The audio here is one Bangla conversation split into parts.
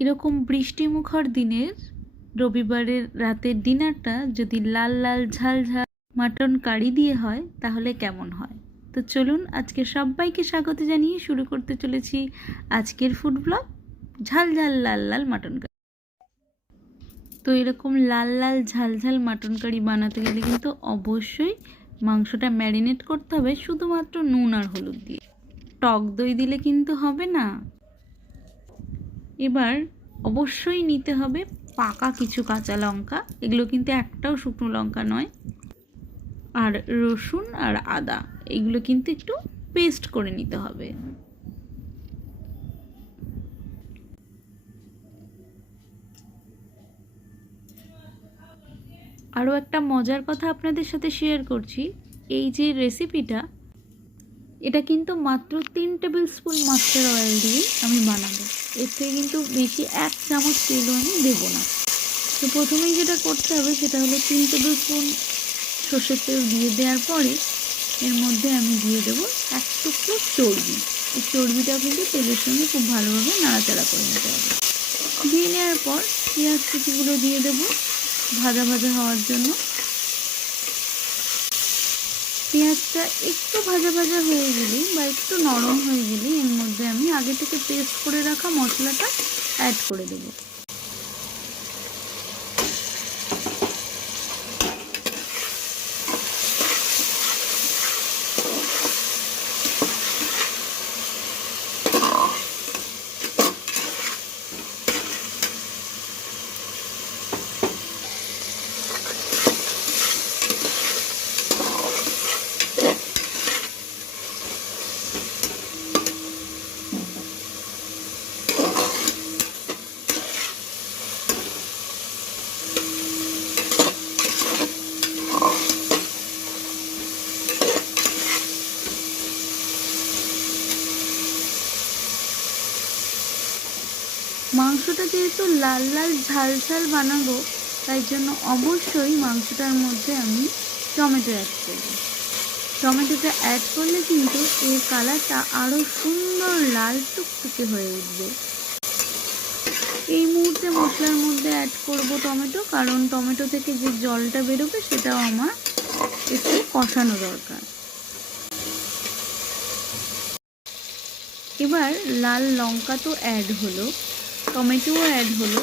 এরকম বৃষ্টিমুখর দিনের রবিবারের রাতের ডিনারটা যদি লাল লাল ঝাল ঝাল মাটন কারি দিয়ে হয়, তাহলে কেমন হয়? তো চলুন আজকে সবাইকে স্বাগত জানিয়ে শুরু করতে চলেছি আজকের ফুড ব্লগ ঝাল ঝাল লাল লাল মাটন কারি। তো এরকম লাল লাল ঝাল ঝাল মাটন কারি বানাতে গেলে কিন্তু অবশ্যই মাংসটা ম্যারিনেট করতে হবে শুধুমাত্র নুন আর হলুদ দিয়ে। টক দই দিলে কিন্তু হবে না এবার অবশ্যই নিতে হবে পাকা কিছু কাঁচা লঙ্কা। এগুলো কিন্তু একটাও শুকনো লঙ্কা নয়। আর রসুন আর আদা, এগুলো কিন্তু একটু পেস্ট করে নিতে হবে। আরও একটা মজার কথা আপনাদের সাথে শেয়ার করছি। এই যে রেসিপিটা এটা কিন্তু মাত্র তিন টেবিল স্পুন মাস্টার অয়েল দিয়ে আমি বানাবো। এর থেকে কিন্তু বেশি এক চামচ তেলও আমি দেবো না। তো প্রথমেই যেটা করতে হবে সেটা হলো তিন টেবিল স্পুন সর্ষের তেল দিয়ে দেওয়ার পরে এর মধ্যে আমি দিয়ে দেবো এক টুকরো চর্বি। এই চর্বিটা কিন্তু তেলের সঙ্গে খুব ভালোভাবে নাড়াচাড়া করে নিতে হবে। দিয়ে নেওয়ার পর পেঁয়াজ কুচিগুলো দিয়ে দেবো ভাজা ভাজা হওয়ার জন্য। পেঁয়াজটা একটু ভাজা ভাজা হয়ে গেলেই বা একটু নরম হয়ে গেলেই এর মধ্যে আমি আগে থেকে পেস্ট করে রাখা মশলাটা অ্যাড করে দেবো। মাংসটা যেহেতু লাল লাল ঝাল ঝাল বানাবো, তাই জন্য অবশ্যই মাংসটার মধ্যে আমি টমেটো অ্যাড করব। টমেটোটা অ্যাড করলে কিন্তু এর কালারটা আরও সুন্দর লাল টুকটুকে হয়ে উঠবে। এই মুহূর্তে মশলার মধ্যে অ্যাড করব টমেটো, কারণ টমেটো থেকে যে জলটা বেরোবে সেটাও আমার একটু কষানো দরকার। এবার লাল লঙ্কা তো অ্যাড হলো। টমেটোও অ্যাড হলো।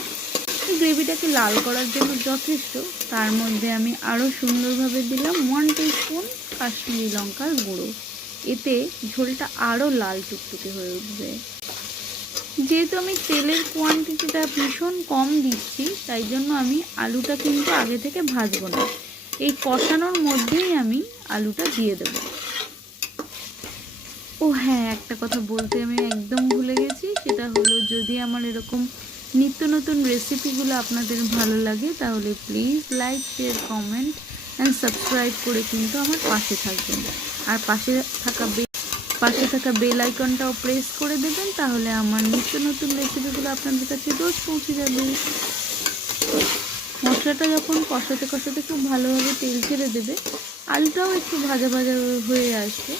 গ্রেভিটাকে লাল করার জন্য যথেষ্ট। তার মধ্যে আমি আরও সুন্দরভাবে দিলাম ওয়ান টু স্পুন কাশ্মীরি লঙ্কার গুঁড়ো। এতে ঝোলটা আরও লাল টুকটুকে হয়ে উঠবে। যেহেতু আমি তেলের কোয়ান্টিটিটা ভীষণ কম দিচ্ছি, তাই জন্য আমি আলুটা কিন্তু আগে থেকে ভাজবো না। এই কষানোর মধ্যেই আমি আলুটা দিয়ে দেব। ও হ্যাঁ একটা কথা বলতে আমি একদম ভুলে গেছি, সেটা হলো যদি আমার এরকম নিত্য নতুন রেসিপিগুলো আপনাদের ভালো লাগে, তাহলে please like share comment and subscribe করে কিন্তু আমার পাশে থাকবেন। আর পাশে থাকা পাশে থাকা বেল আইকনটাও প্রেস করে দেবেন, তাহলে আমার নিত্য নতুন রেসিপিগুলো আপনাদের কাছে রোজ পৌঁছে যাবে। মশলাটা যখন কষাতে কষাতে খুব ভালোভাবে তেল ছেড়ে দেবে, আলুটাও একটু ভাজা ভাজা হয়ে আসবে।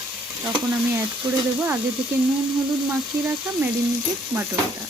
তখন আমি অ্যাড করে দেবো। আগে থেকে নুন হলুদ মাখিয়ে রাখা ম্যারিনেটেড মাটনটা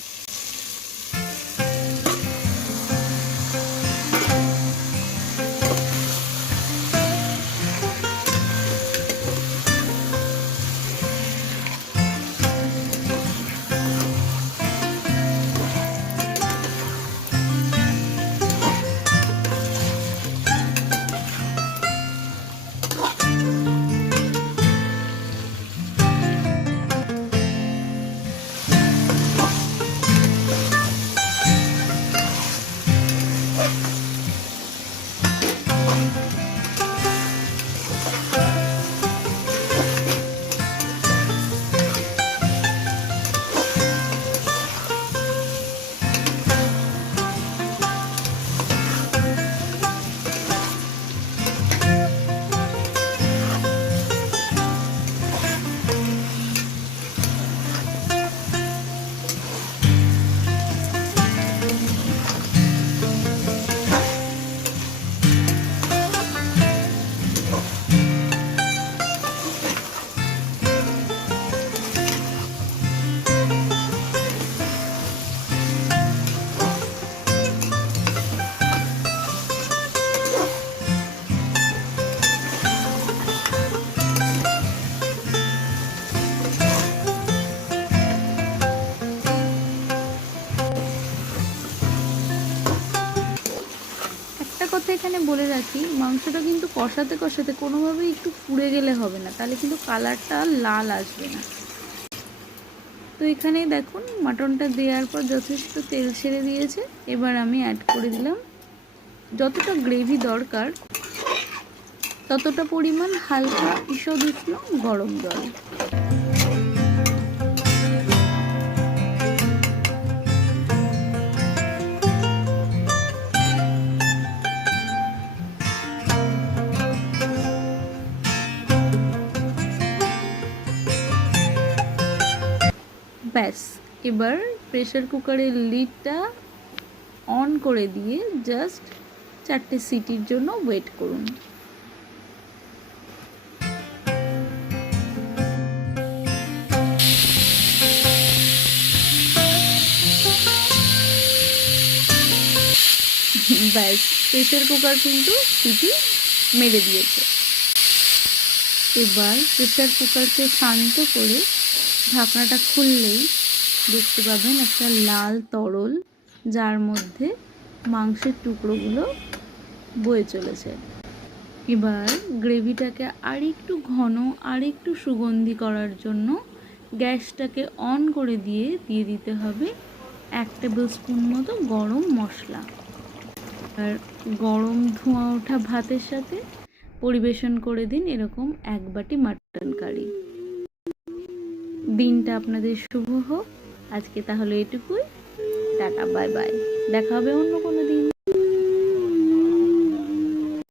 এখানে বলে রাখি, মাংসটা কিন্তু কষাতে কষাতে কোনোভাবেই একটু পুড়ে গেলে হবে না, তাহলে কিন্তু কালারটা লাল আসবে না। তো এখানে দেখুন, মাটনটা দেওয়ার পর যথেষ্ট তেল ছেড়ে দিয়েছে, এবার আমি অ্যাড করে দিলাম যতটা গ্রেভি দরকার, ততটা পরিমাণ হালকা, ঈষদ উষ্ণ গরম জল। ব্যাস এবার প্রেশার কুকারের লিডটা অন করে দিয়ে জাস্ট চারটে সিটির জন্য ওয়েট করুন। ব্যাস প্রেশার কুকার কিন্তু সিটি মেরে দিয়েছে। এবার প্রেশার কুকারকে শান্ত করে ঢাকনাটা খুললেই দেখতে পাবেন একটা লাল তরল, যার মধ্যে মাংসের টুকরোগুলো বয়ে চলেছে। এবার গ্রেভিটাকে আর একটু ঘন আর একটু সুগন্ধি করার জন্য গ্যাসটাকে অন করে দিয়ে দিয়ে দিতে হবে এক টেবিল স্পুন মতো গরম মশলা। আর গরম ধোঁয়া ওঠা ভাতের সাথে পরিবেশন করে দিন এরকম এক বাটি মাটন কারি। দিনটা আপনাদের শুভ হোক। আজকে তাহলে এটুকুই। Tata, bye bye. দেখা হবে অন্য কোনো দিন।